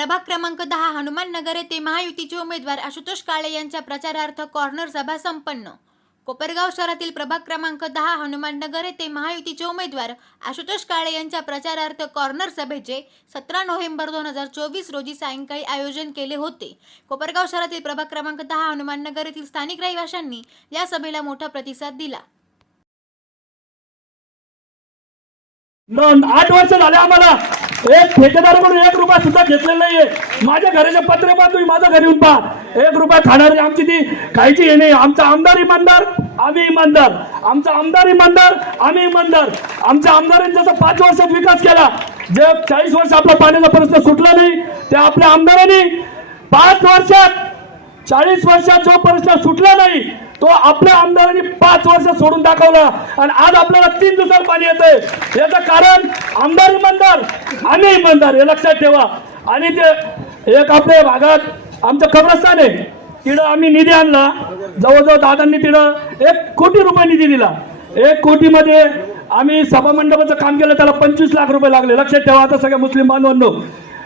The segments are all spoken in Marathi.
प्रभाग क्रमांक दहा हनुमान नगर येथे महायुतीचे उमेदवार आशुतोष काळे यांच्या प्रचारार्थ कॉर्नर सभा संपन्न. कोपरगाव शहरातील प्रभाग क्रमांक दहा हनुमान नगर येथे महायुतीचे उमेदवार आशुतोष काळे यांच्या प्रचारार्थ कॉर्नर सभेचे सतरा नोव्हेंबर दोन हजार चोवीस रोजी सायंकाळी आयोजन केले होते. कोपरगाव शहरातील प्रभाग क्रमांक दहा हनुमान नगर येथील स्थानिक रहिवाशांनी या सभेला मोठा प्रतिसाद दिला. आठ वर्ष झाले आम्हाला. एक ठेकेदार म्हणून एक रुपया सुद्धा घेतलेला नाहीये. माझ्या घराच्या पत्र पहा तुम्ही माझ्या घरी येऊन पहा. एक रुपया खाणार आमची ती खायची हे नाही. आमचा आमदार इमानदार आम्ही इमानदार. आमचा आमदार इमानदार आम्ही इमानदार. आमच्या आमदारांनी जसं पाच वर्षात विकास केला जे चाळीस वर्ष आपला पाण्याचा प्रश्न सुटला नाही ते आपल्या आमदारांनी पाच वर्षात चाळीस वर्षात जो प्रश्न सुटला नाही तो आपल्या आमदारांनी पाच वर्ष सोडून दाखवला. आणि आज आपल्याला तीन दिवसात पाणी येतंय. याचं कारण आमदार इमानदार आम्ही इमानदार हे लक्षात ठेवा. आणि ते एक आपल्या भागात आमचं कब्रस्तान आहे. तिथं आम्ही निधी आणला. जवळजवळ दादांनी तिथं एक कोटी रुपये निधी दिला. एक कोटीमध्ये आम्ही सभामंडपाचं काम केलं त्याला पंचवीस लाख रुपये लागले. लक्षात ठेवा आता सगळ्या मुस्लिम बांधवांनो.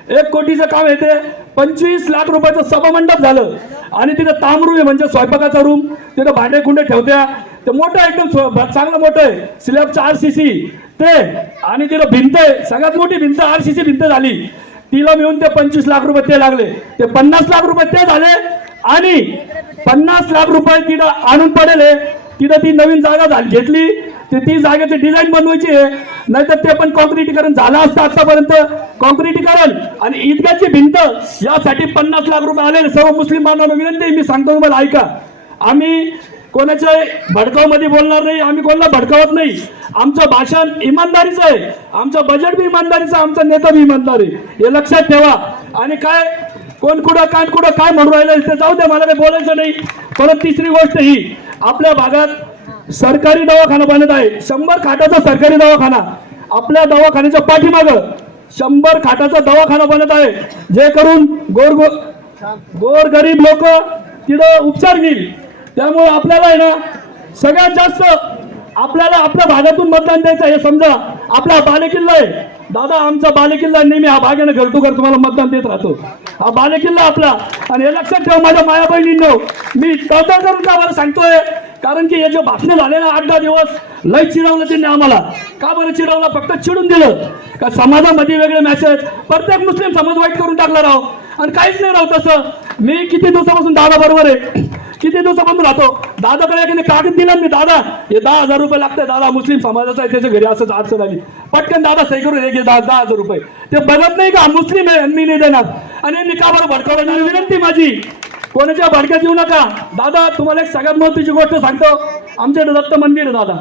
एक कोटीचं काम येते पंचवीस लाख रुपयाचं सभामंडप झालं. आणि तिथं तामरू आहे म्हणजे स्वयंपाकाचा रूम तिथं भांडे कुंडे ठेवत्या. ते मोठं एकदम चांगलं मोठं आहे. स्लॅबचं आर सी सी ते. आणि तिथं भिंत आहे. सगळ्यात मोठी भिंत आर सी सी भिंत झाली. तिला मिळून ते पंचवीस लाख रुपये ते लागले. ते पन्नास लाख रुपये ते झाले. आणि पन्नास लाख रुपये तिथं आणून पडेल तिथं ती नवीन जागा झाली घेतली. ते ती जागेची डिझाईन बनवायची आहे. नाहीतर ते पण कॉन्क्रिटीकरण झालं असतं आतापर्यंत. कॉन्क्रिटीकरण आणि ईदगाची भिंत यासाठी पन्नास लाख रुपये आलेले. सर्व मुस्लिम बांधवांना विनंती आहे, मी सांगतो तुम्हाला ऐका. आम्ही कोणाच्या भडकावमध्ये बोलणार नाही आम्ही कोणाला भडकावत नाही. आमचं भाषण इमानदारीचं आहे. आमचं बजेट बी इमानदारीचं आमचा नेता बी इमानदार आहे. हे लक्षात ठेवा. आणि काय कोण कुठं काय कुठं काय म्हणून राहिलं ते जाऊ दे मला काही बोलायचं नाही. परत तिसरी गोष्ट ही आपल्या भागात सरकारी दवाखाना बनत आहे. शंभर खाटाचा सरकारी दवाखाना. आपल्या दवाखान्याच्या पाठीमागं शंभर खाटाचा दवाखाना बनत आहे. जे करून गोर गोर गरीब लोक तिथं उपचार घेईल. त्यामुळे आपल्याला आहे ना सगळ्यात जास्त आपल्याला आपल्या भागातून मतदान द्यायचं हे समजा आपला बालेकिल्ला आहे. दादा आमचा बालेकिल्ला नेहमी हा भाग्यानं घर टू घर तुम्हाला मतदान देत राहतो. हा बालेकिल्ला आपला. आणि हे लक्षात ठेव माझ्या माया बहिणींनो मी तळतळ करून का मला सांगतोय? कारण की हे जे भाषण झाले ना आठ दहा दिवस लय चिडवलं त्यांनी आम्हाला. का बरं चिडवलं? फक्त चिडून दिलं. का समाजामध्ये वेगळे मेसेज प्रत्येक मुस्लिम समाज वाईट करून टाकला राव. आणि काहीच नाही राव तसं. मी किती दिवसापासून दादा बरोबर आहे. किती दिवसापासून राहतो? दादाकडे एखादी कागद दिला मी दादा. हे दहा हजार रुपये लागते दादा मुस्लिम समाजाचा आहे त्याच्या घरी असंच अडचण आली पटकन दादा सही करून हे घे दहा दहा हजार रुपये. ते बघत नाही का? मुस्लिम आहे आणि मी नाही देणार. आणि मी का बरं भडकावलं? विनंती माझी कोणाच्या भडक्यात येऊ नका. दादा तुम्हाला एक सगळ्यात महत्वाची गोष्ट सांगतो. आमच्याकडे दत्त मंदिर आहे दादा.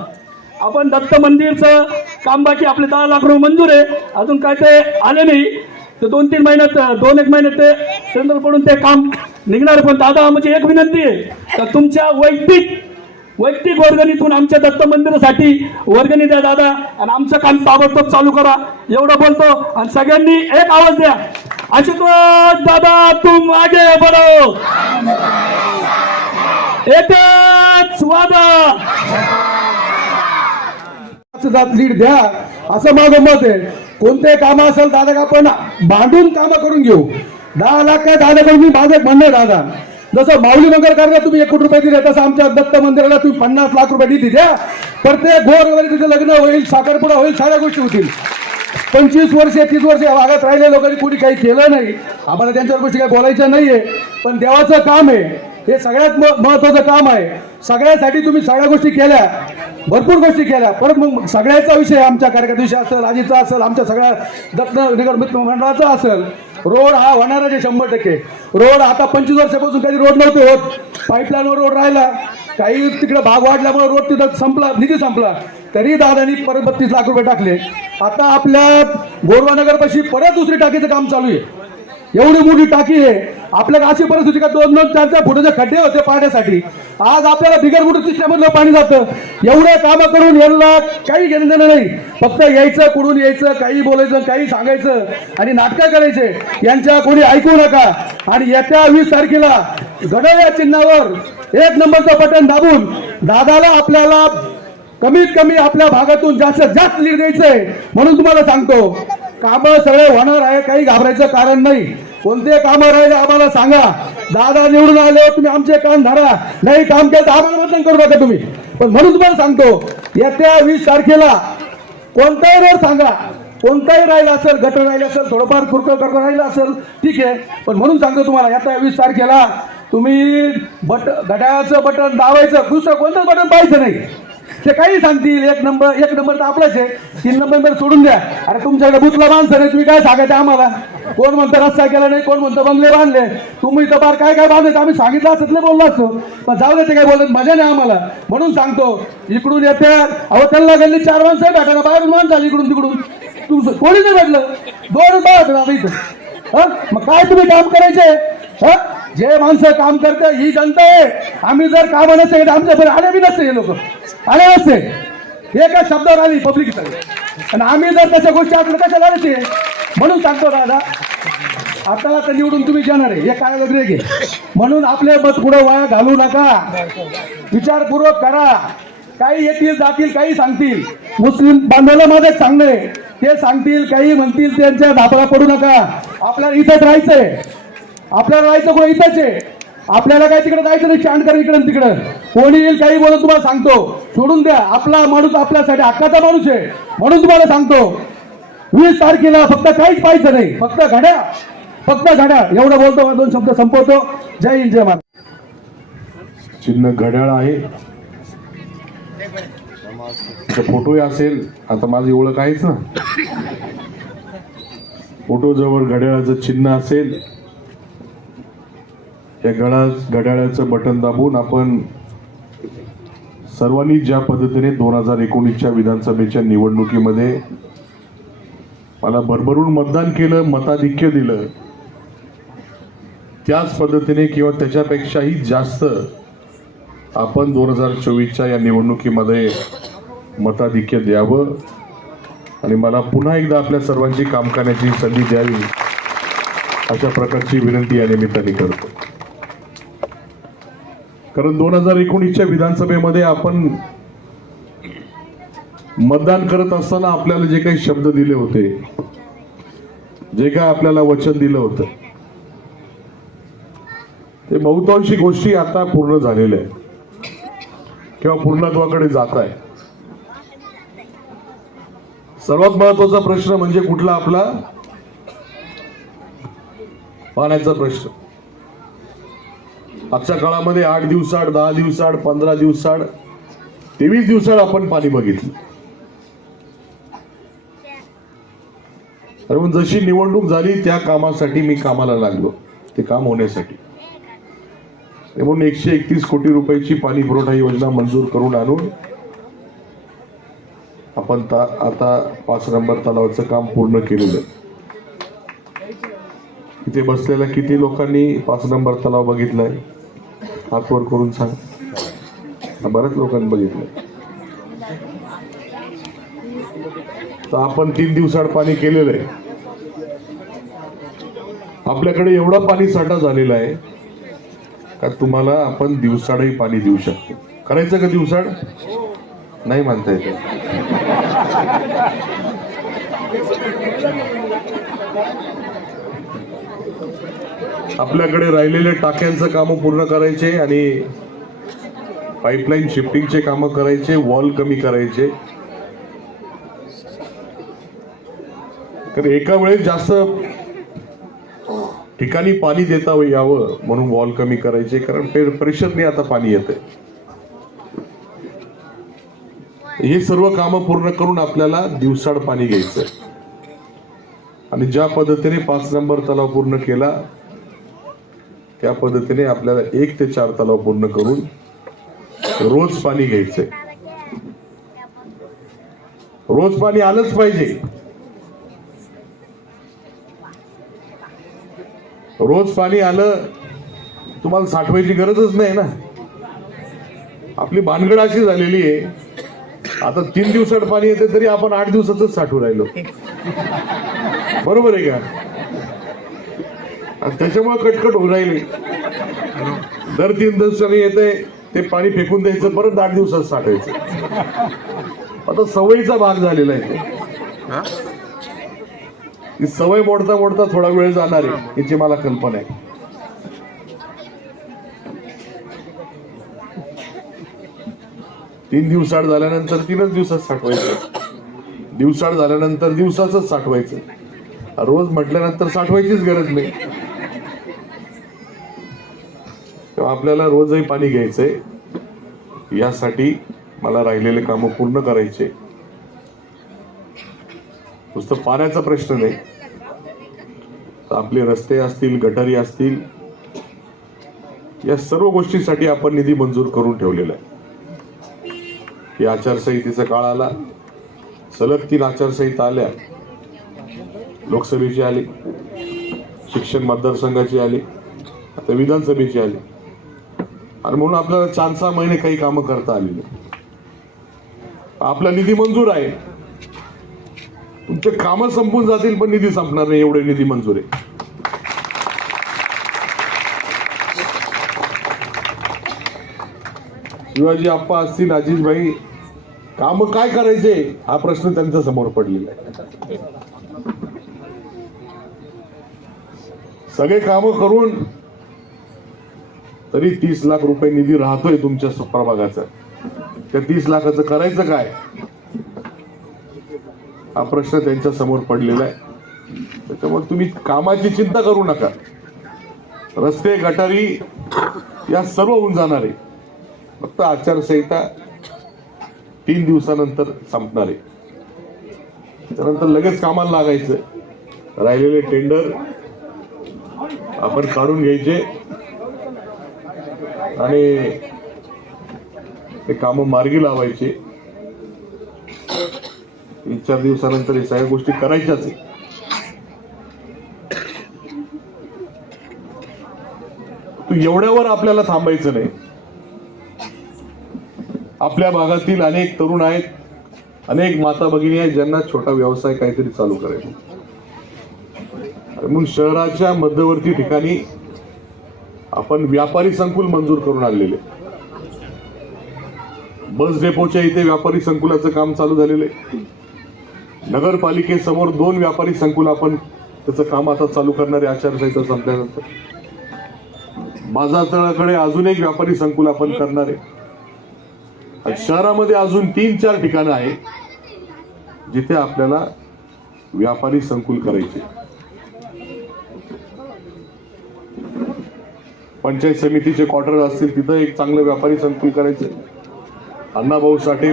आपण दत्त मंदिरचं काम बाकी आपले दहा लाख रुपये मंजूर आहे. अजून काय ते आले नाही. तर दोन तीन महिन्यात दोन एक महिन्यात ते सेंटर पडून ते काम निघणार पण दादा म्हणजे एक विनंती आहे. तर तुमच्या वैयक्तिक वैयक्तिक वर्गणीतून आमच्या दत्त मंदिरासाठी वर्गणी द्या दादा. आणि आमचं काम ताबडतोब चालू करा. एवढं बोलतो. आणि सगळ्यांनी एक आवाज द्या. आशुतोष दादा तुम आगे बढो. एकच वादा. जात लीड द्या. असं माझं मत आहे. कोणते काम असेल दादा का आपण बांधून काम करून घेऊ. दहा लाख काय दादाकडून मी माझं म्हणणं दादा. जसं माऊली मंगल करणार तुम्ही एक कोटी रुपये दिले तसं आमच्या दत्त मंदिराला तुम्ही पन्नास लाख रुपये निधी द्या. ते घोर वगैरे तिथे लग्न होईल साखरपुडा होईल सगळ्या गोष्टी होतील. पंचवीस वर्ष तीस वर्ष या भागात राहिल्या लोकांनी कुणी काही केलं नाही. आम्हाला त्यांच्यावर गोष्टी काही बोलायच्या नाहीये. पण देवाचं काम आहे. हे सगळ्यात म- महत्वाचं काम आहे. सगळ्यासाठी तुम्ही सगळ्या गोष्टी केल्या. भरपूर गोष्टी केल्या. परत मग सगळ्याचा विषय आमच्या कार्यक्रमाविषयी असेल आजीचा असेल आमच्या सगळ्या दत्त नगर मित्र मंडळाचा असेल रोड हा होणारच आहे शंभर टक्के. रोड आता पंचवीस वर्षापासून कधी रोड नव्हते होत. पाईपलाईनवर रोड राहिला. काही तिकडे भाग वाढल्यामुळे रोड तिथं संपला निधी संपला. तरी दादानी परत बत्तीस लाख रुपये टाकले. आता आपल्या गोरवा नगरपाशी परत दुसरी टाकीचं काम चालू आहे. एवढी मोठी टाकी आहे. आपल्याला अशी परिस्थिती का दोन दोन चार चार फुटाचे खड्डे होते पाण्यासाठी आज आपल्याला बिगर फुट तिसऱ्यामधलं पाणी जातं. एवढे कामं करून यांना काही घेणं देणं नाही. फक्त यायचं कुडून यायचं काही बोलायचं काही सांगायचं आणि नाटकं करायचे. यांच्या कोणी ऐकू नका. आणि येत्या वीस तारखेला गडव्या या चिन्हावर एक नंबरचं बटन दाबून दादाला आपल्याला कमीत कमी आपल्या भागातून जास्तीत जास्त लीड द्यायचंय म्हणून तुम्हाला सांगतो. कामं सगळे होणार आहे काही घाबरायचं कारण नाही. कोणते कामं राहिले आम्हाला सांगा. दादा निवडून आले हो, तुम्ही आमचे कान धरा. नाही काम केलं तर आम्हाला मतदान करू नका तुम्ही. पण म्हणून तुम्हाला सांगतो येत्या वीस तारखेला कोणताही रोड सांगा. कोणताही राहिला असेल गटर राहिलं असेल थोडंफार कुरकळ कर राहिला असेल ठीक आहे. पण म्हणून सांगतो तुम्हाला येत्या वीस तारखेला तुम्ही बट घड्याळाचं बटन दावायचं दुसरं कोणतंच बटन पाहायचं नाही. ते काही सांगतील. एक नंबर एक नंबर तर आपलाच आहे. तीन नंबर सोडून द्या. अरे तुमच्याकडे बुतला माणसं नाही तुम्ही काय सांगायचं आम्हाला? कोण म्हणतं रस्ता केला नाही कोण म्हणतं बंगले बांधले? तुम्ही तर बार काय काय बांधायचं? आम्ही सांगितलं असत नाही बोललो असतो. पण जाऊ दे ते काय बोलत मजा नाही आम्हाला. म्हणून सांगतो इकडून येते. अहो त्यांना गल्ली चार माणसं आहे भेटायला बाहेरून माणसं आली इकडून तिकडून. तू कोणी नाही भेटलं? दोन बाहेर आता इथं. मग काय तुम्ही काम करायचे? जे माणसं काम करते ही जनता आहे. आम्ही जर काम नसते तर आमच्या आले बी नसते हे लोक. आले नसते. एका शब्दावर आली पब्लिक आणि आम्ही जर त्याच्या गोष्टी आपण कशा आले म्हणून सांगतो दादा आता आता निवडून तुम्ही जाणार आहे. हे काय वगैरे घे. म्हणून आपले मत पुढे वाया घालू नका. विचारपूर्वक करा. काही येतील जातील काही सांगतील. मुस्लिम बांधवाला माझं एक सांगणं आहे. ते सांगतील काही म्हणतील त्यांच्या धापळा पडू नका. आपल्याला इथंच राहायचंय. आपल्याला राहायचं कोण इथंच आहे. आपल्याला काय तिकडे जायचं नाही? स्टँड करा इकडे कोणी येईल काही बोलत तुम्हाला सांगतो. सोडून द्या. आपला माणूस आपल्यासाठी हक्काचा माणूस आहे. म्हणून तुम्हाला सांगतो. वीस तारखेला फक्त काहीच पाहायचं नाही. फक्त घड्या. फक्त घड्या. एवढं बोलतो दोन शब्द संपवतो. जय हिंद जय महाराज चिन्ह घड्याळ आहे. फोटोही असेल. आता माझी ओळख आहेच ना. फोटो जवळ घड्याळाचं चिन्ह असेल. या गळा घड्याळाचं बटन दाबून आपण सर्वांनी ज्या पद्धतीने दोन हजार एकोणीसच्या विधानसभेच्या निवडणुकीमध्ये मला भरभरून मतदान केलं मताधिक्य दिलं त्याच पद्धतीने किंवा त्याच्यापेक्षाही जास्त आपण दोन हजार चोवीसच्या या निवडणुकीमध्ये मताधिक्य द्यावं आणि मला पुन्हा एकदा आपल्या सर्वांची काम करण्याची संधी द्यावी अशा प्रकारची विनंती या निमित्ताने करतो. कारण दोन हजार एकोणीसच्या विधानसभेमध्ये आपण मतदान करत असताना आपल्याला जे काही शब्द दिले होते जे काय आपल्याला वचन दिलं होतं ते बहुतांशी गोष्टी आता पूर्ण झालेल्या आहेत. किंवा पूर्णत्वाकडे जात आहे सर्वात महत्त्वाचा प्रश्न म्हणजे कुठला आपला? पाण्याचा प्रश्न. आजच्या काळामध्ये आठ दिवसाड दहा दिवसाड पंधरा दिवसाआड तेवीस दिवसाआड आपण पाणी बघितलं. तर जशी निवडणूक झाली त्या कामासाठी मी कामाला लागलो. ते काम होण्यासाठी. ते म्हणून एकशे एकतीस कोटी रुपयाची पाणी पुरवठा योजना मंजूर करून आणून आपण आता पाच नंबर तलावाचं काम पूर्ण केलेलं आहे. इथे बसलेल्या किती लोकांनी पाच नंबर तलाव बघितलाय? हात वर करून सांग. बऱ्याच लोकांनी बघितलं तर आपण तीन दिवसाड पाणी केलेलं आहे आपल्याकडे एवढा पाणी साठा झालेला आहे का तुम्हाला आपण दिवसाडही पाणी देऊ शकतो? करायचं का दिवसाड नाही मानता येत. आपल्याकडे राहिलेले टाक्यांचं कामं पूर्ण करायचे आणि पाईपलाईन शिफ्टिंगचे कामं करायचे वॉल कमी करायचे. कारण एका वेळेस जास्त ठिकाणी पाणी देता यावं म्हणून वॉल कमी करायचे कारण पे- प्रेशरने आता पाणी येतंय. हे सर्व कामं पूर्ण करून आपल्याला दिवसाड पाणी घ्यायचं आणि ज्या पद्धतीने पाच नंबर तलाव पूर्ण केला त्या पद्धतीने आपल्याला एक ते चार तलाव पूर्ण करून रोज पाणी घ्यायचंय. रोज पाणी आलंच पाहिजे. रोज पाणी आलं तुम्हाला साठवायची गरजच नाही ना. आपली भानगड अशी झालेली आहे आता तीन दिवसात पाणी येते तरी आपण आठ दिवसातच साठवू राहिलो. बरोबर आहे का? आणि त्याच्यामुळे कटकट होऊ राहिली. दर तीन दिवसांनी येते ते पाणी फेकून द्यायचं परत आठ दिवसात साठायचं. आता सवयीचा भाग झालेला आहे. ते. ही सवय मोडता मोडता थोडा वेळ जाणार आहे याची मला कल्पना आहे. तीन दिवसाड झाल्यानंतर तीनच दिवसात साठवायचं. दिवसाड झाल्यानंतर दिवसाच साठवायचं. रोज म्हटल्यानंतर साठवायचीच गरज नाही. तेव्हा आपल्याला रोजही पाणी घ्यायचंय. यासाठी मला राहिलेले कामं पूर्ण करायचे. नुसतं पाण्याचा प्रश्न नाही. तर आपले रस्ते असतील गटारी असतील या सर्व गोष्टीसाठी आपण निधी मंजूर करून ठेवलेला आहे. ही आचारसंहितेचा काळ आला. सलग तीन आचारसंहिता आल्या. लोकसभेची आली. शिक्षण मतदारसंघाची आली. आता विधानसभेची आली. आणि म्हणून आपल्याला चार सहा महिने काही कामं करता आली आपला निधी मंजूर आहे. तुमचे कामं संपून जातील पण निधी संपणार नाही एवढे निधी मंजूर आहे. शिवाजी आप्पा असतील अजितभाई काम काय करायचे? हा प्रश्न त्यांच्यासमोर पडलेला आहे. सगळे काम करून तरी तीस लाख रुपये निधी राहतोय तुमच्या प्रभागाचा त्या तीस लाखाचं करायचं काय? हा प्रश्न त्यांच्यासमोर पडलेला आहे. त्याच्यामुळे तुम्ही कामाची चिंता करू नका. रस्ते गटारी या सर्व होऊन जाणार आहे. फक्त आचारसंहिता तीन दिवसानंतर संपणार आहे. त्यानंतर लगेच कामाला लागायचं. राहिलेले टेंडर आपण काढून घ्यायचे. आणि ते काम मार्गी लावायचे. तीन चार दिवसानंतर हे सगळ्या गोष्टी करायच्याच आहे तू एवढ्यावर आपल्याला थांबायचं नाही. आपल्या भागातील अनेक तरुण आहेत अनेक माता भगिनी आहेत ज्यांना छोटा व्यवसाय काहीतरी चालू करायचा. म्हणून शहराच्या मध्यवर्ती ठिकाणी आपण व्यापारी संकुल मंजूर करून आणलेले. बस डेपोच्या इथे व्यापारी संकुलाचं काम चालू झालेलं आहे. नगरपालिकेसमोर दोन व्यापारी संकुल आपण त्याचं काम आता चालू करणारे आचारसंहिता संपल्यानंतर. बाजार तळाकडे अजून एक व्यापारी संकुल आपण करणार आहे. शहरामध्ये अजून तीन चार ठिकाणं आहेत जिथे आपल्याला व्यापारी संकुल करायचे. पंचायत समितीचे क्वार्टर असतील तिथं एक चांगलं व्यापारी संकुल करायचे. अण्णाभाऊ साठे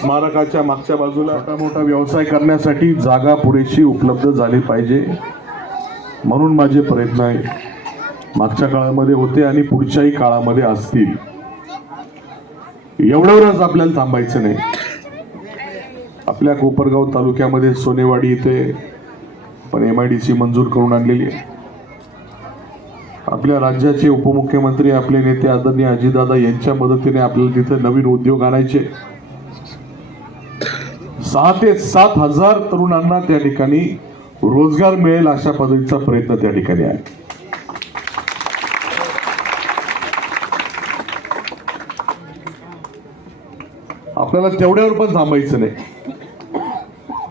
स्मारकाच्या मागच्या बाजूला मोठा मोठा व्यवसाय करण्यासाठी जागा पुरेशी उपलब्ध झाली पाहिजे म्हणून माझे प्रयत्न आहे. मागच्या काळामध्ये होते आणि पुढच्याही काळामध्ये असतील. एवढ्यावरच आपल्याला थांबायचं नाही. आपल्या कोपरगाव तालुक्यामध्ये सोनेवाडी इथे पण एम आय डी सी मंजूर करून आणलेली आहे. आपल्या राज्याचे उपमुख्यमंत्री आपले नेते आदरणीय अजितदादा यांच्या मदतीने आपल्याला तिथे नवीन उद्योग आणायचे. सहा ते सात हजार तरुणांना त्या ठिकाणी रोजगार मिळेल अशा पद्धतीचा प्रयत्न त्या ठिकाणी आहे. आपल्याला तेवढ्यावर पण थांबायचं नाही.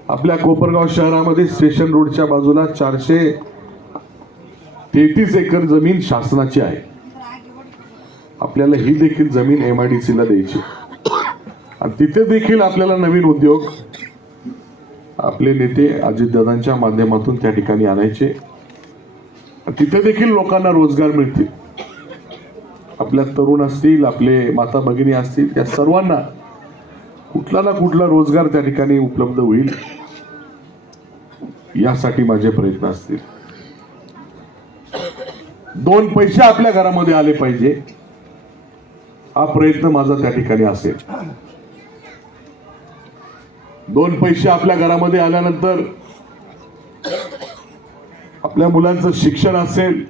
आपल्या कोपरगाव शहरामध्ये स्टेशन रोडच्या बाजूला चारशे तेहतीस एकर जमीन शासनाची आहे. आपल्याला ही देखील जमीन एम आय डी सीला द्यायची आणि तिथे देखील आपल्याला नवीन उद्योग आपले नेते अजितदादांच्या माध्यमातून त्या ठिकाणी आणायचे. आणि तिथे देखील लोकांना रोजगार मिळतील. आपल्या तरुण असतील आपले माता भगिनी असतील या सर्वांना कुठला ना कुठला रोजगार त्या ठिकाणी उपलब्ध होईल यासाठी माझे प्रयत्न असतील. दोन पैसे आपल्या घरामध्ये आले पाहिजे. हा प्रयत्न माझा त्या ठिकाणी असेल. दोन पैसे आपल्या घरामध्ये आल्यानंतर आपल्या मुलांचं शिक्षण असेल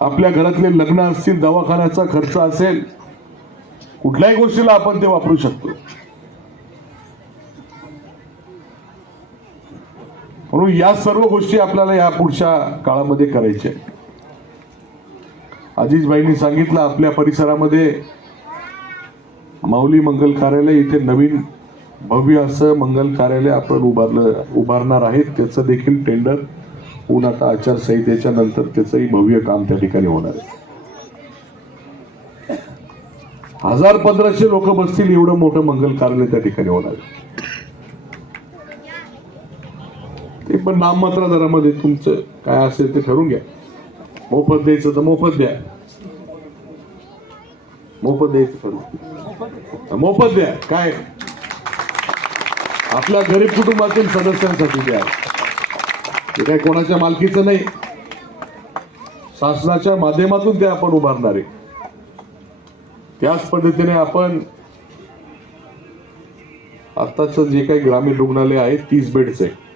आपल्या घरातले लग्न असतील दवाखान्याचा खर्च असेल कुठल्याही गोष्टीला आपण ते वापरू शकतो. म्हणून या सर्व गोष्टी आपल्याला या पुढच्या काळामध्ये करायच्या आहेत. अजिजबाईंनी सांगितलं आपल्या परिसरामध्ये माऊली मंगल कार्यालय इथे नवीन भव्य असं मंगल कार्यालय आपण उभारलं उभारणार आहेत. त्याचं देखील टेंडर होऊन आता आचारसंहितेच्या नंतर त्याचंही भव्य काम त्या ठिकाणी होणार आहे. हजार पंधराशे लोक बसतील एवढं मोठं मंगल कार्यालय त्या ठिकाणी होणार आहे. ते पण नाममात्र दरामध्ये तुमचं काय असेल ते ठरवून घ्या. मोफत द्यायचं तर मोफत द्या. मोफत द्यायचं पण. मोफत द्या. काय? आपल्या गरीब कुटुंबातील सदस्यांसाठी द्या. हे काय कोणाच्या मालकीचं नाही. शासनाच्या माध्यमातून ते आपण उभारणार आहे. त्याच पद्धतीने आपण आताच जे काही ग्रामीण रुग्णालय आहे तीस बेडचं आहे.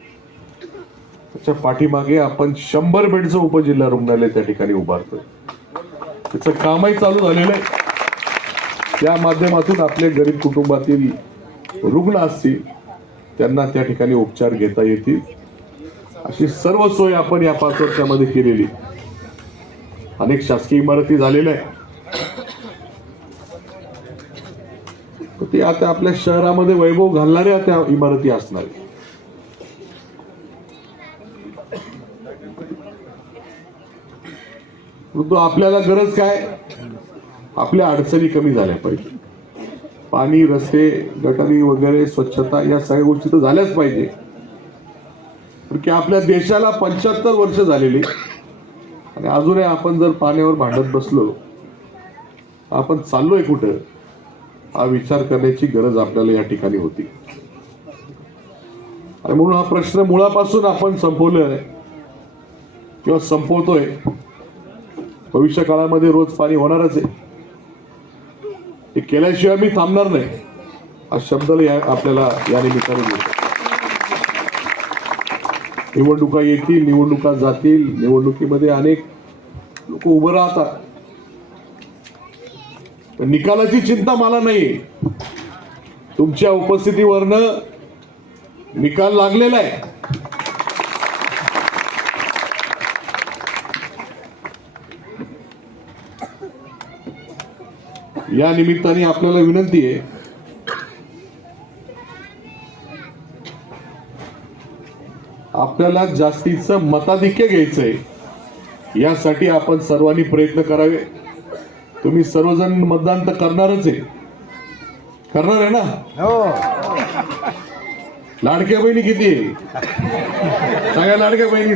त्याच्या पाठीमागे आपण शंभर बेडचं उपजिल्हा रुग्णालय त्या ठिकाणी उभारतोय. त्याचं कामही चालू झालेलं आहे. त्या माध्यमातून आपले गरीब कुटुंबातील रुग्ण असतील त्यांना त्या ठिकाणी उपचार घेता येतील. अशी सर्व सोय आपण या पाच वर्षामध्ये केलेली अनेक शासकीय इमारती झालेल्या आहे तर ते आता आपल्या शहरामध्ये वैभव घालणाऱ्या त्या इमारती असणार आहेत. परंतु आपल्याला गरज काय? आपल्या अडचणी कमी झाल्या पाहिजे. पाणी रस्ते गटारी वगैरे स्वच्छता या सगळ्या गोष्टी तर झाल्याच पाहिजे. की आपल्या देशाला पंच्याहत्तर वर्ष झालेली आणि अजूनही आपण जर पाण्यावर भांडत बसलो आपण चाललोय कुठं? हा विचार करण्याची गरज आपल्याला या ठिकाणी होती. आणि म्हणून हा प्रश्न मुळापासून आपण संपवलोय किंवा संपवतोय. भविष्य काळामध्ये रोज पाणी होणारच आहे. हे केल्याशिवाय मी थांबणार नाही. हा शब्दाला आपल्याला या निमित्ताने बोलतो निवडणुका येतील निवडणुका जातील. निवडणुकीमध्ये अनेक लोक उभं राहतात. निकालाची चिंता मला नाही तुमच्या उपस्थितीवरनं निकाल लागलेला आहे. या निमित्ताने आपल्याला विनंती आहे आपल्याला जास्तीचं मताधिक्य घ्यायचंय यासाठी आपण सर्वांनी प्रयत्न करावे. तुम्ही सर्वजण मतदान तर करणारच आहे. करणार आहे ना? हो. लाडक्या बहिणी किती? सगळ्या लाडक्या बहिणी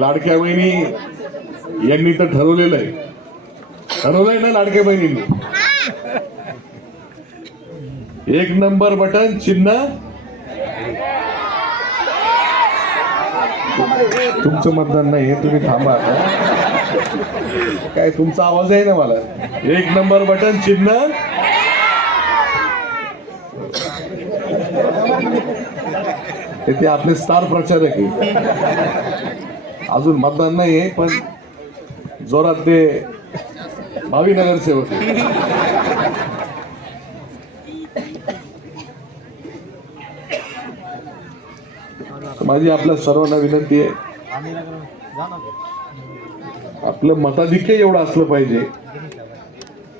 लाडक्या बहिणी यांनी तर ठरवलेलं आहे. ठरवलंय ना लाडक्या बहिणींनी? एक नंबर बटन चिन्ह. तुमचं मतदान नाही हे तुम्ही थांबा आता. काय तुमचा आवाज आहे ना मला? एक नंबर बटन चिन्ह. ते आपले स्टार प्रचारक आहे अजून मतदान नाही आहे पण जोरात ते भावी नगरसेवक माझी आपल्या सर्वांना विनंती आहे आपलं मताधिक्य एवढं असलं पाहिजे.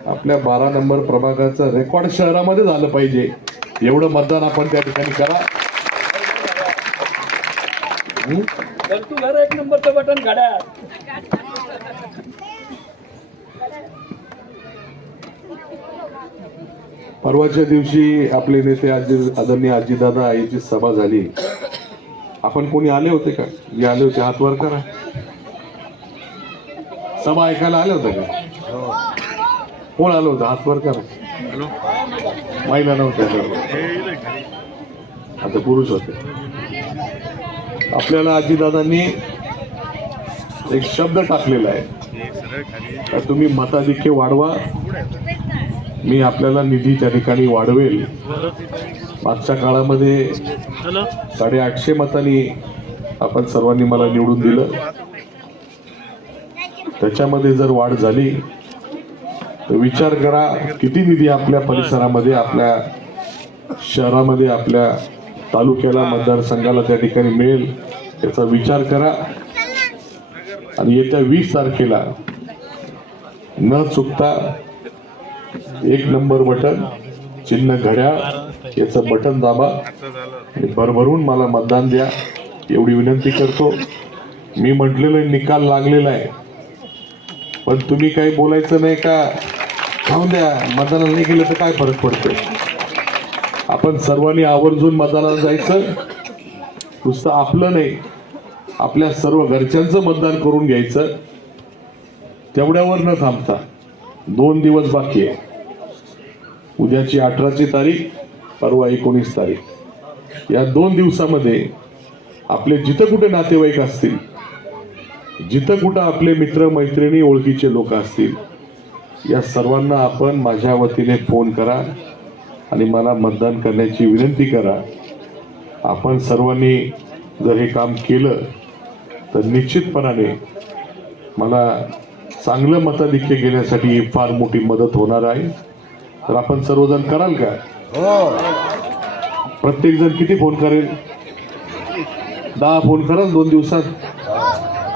आपल्या बारा नंबर प्रभागाचं रेकॉर्ड शहरामध्ये झालं पाहिजे. एवढं मतदान आपण त्या ठिकाणी करा. एक नंबरचं बटन घड्या. परवाच्या दिवशी आपले नेते आजी आदरणीय आजीदादा यांची सभा झाली. आपण कोणी आले होते का? जे आले होते. हात वर करा. सभा ऐकायला आले होते का? कोण आलं होतं? हात वर करा. महिला नव्हत्या. आता पुरुष होते. आपल्याला आजीदादांनी एक शब्द टाकलेला आहे. तुम्ही मताधिक्य वाढवा. मी आपल्याला निधी त्या ठिकाणी वाढवेल. मागच्या काळामध्ये साडेआठशे मतांनी आपण सर्वांनी मला निवडून दिलं. त्याच्यामध्ये जर वाढ झाली तर विचार करा किती निधी आपल्या परिसरामध्ये आपल्या शहरामध्ये आपल्या तालुक्याला मतदारसंघाला त्या ठिकाणी मिळेल याचा विचार करा. आणि येत्या वीस तारखेला न चुकता एक नंबर बटन चिन्ह घड्याळ याचं बटन दाबा आणि भरभरून मला मतदान द्या एवढी विनंती करतो. मी म्हटलेलं निकाल लागलेला आहे. पण तुम्ही काही बोलायचं नाही का? खाऊन द्या मतदानाला नाही गेलं तर काय फरक पडतोय आपण सर्वांनी आवर्जून मतदानाला जायचं. नुसतं आपलं नाही आपल्या सर्व घरच्यांचं मतदान करून घ्यायचं. तेवढ्यावर न थांबता दोन दिवस बाकी आहे. उद्याची अठराची तारीख परवा एकोणीस तारीख. या दोन दिवसामध्ये आपले जिथं कुठे नातेवाईक असतील जिथं कुठं आपले मित्र मैत्रिणी ओळखीचे लोक असतील या सर्वांना आपण माझ्या वतीने फोन करा आणि मला मतदान करण्याची विनंती करा. आपण सर्वांनी जर हे काम केलं तर निश्चितपणाने मला चांगलं मताधिक्य घेण्यासाठी ही फार मोठी मदत होणार आहे. तर आपण सर्वजण कराल का? प्रत्येक जण किती फोन करेल? दहा फोन कराल दोन दिवसात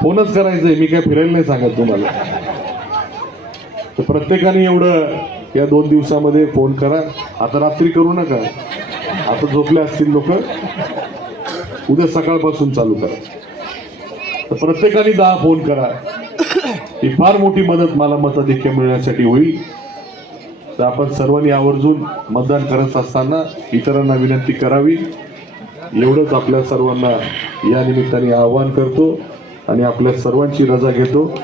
फोनच करायचंय मी काय फिरायला नाही सांगत तुम्हाला. तर प्रत्येकाने एवढं या दोन दिवसामध्ये फोन करा. आता रात्री करू नका. आता झोपले असतील लोक. उद्या सकाळपासून चालू करा. तर प्रत्येकाने दहा फोन करा. ही फार मोठी मदत मला मताधिक्य मिळण्यासाठी होईल. तर आपण सर्वांनी आवर्जून मतदान करत असताना इतरांना विनंती करावी. एवढंच आपल्या सर्वांना या निमित्ताने आवाहन करतो. आणि आपल्या सर्वांची रजा घेतो.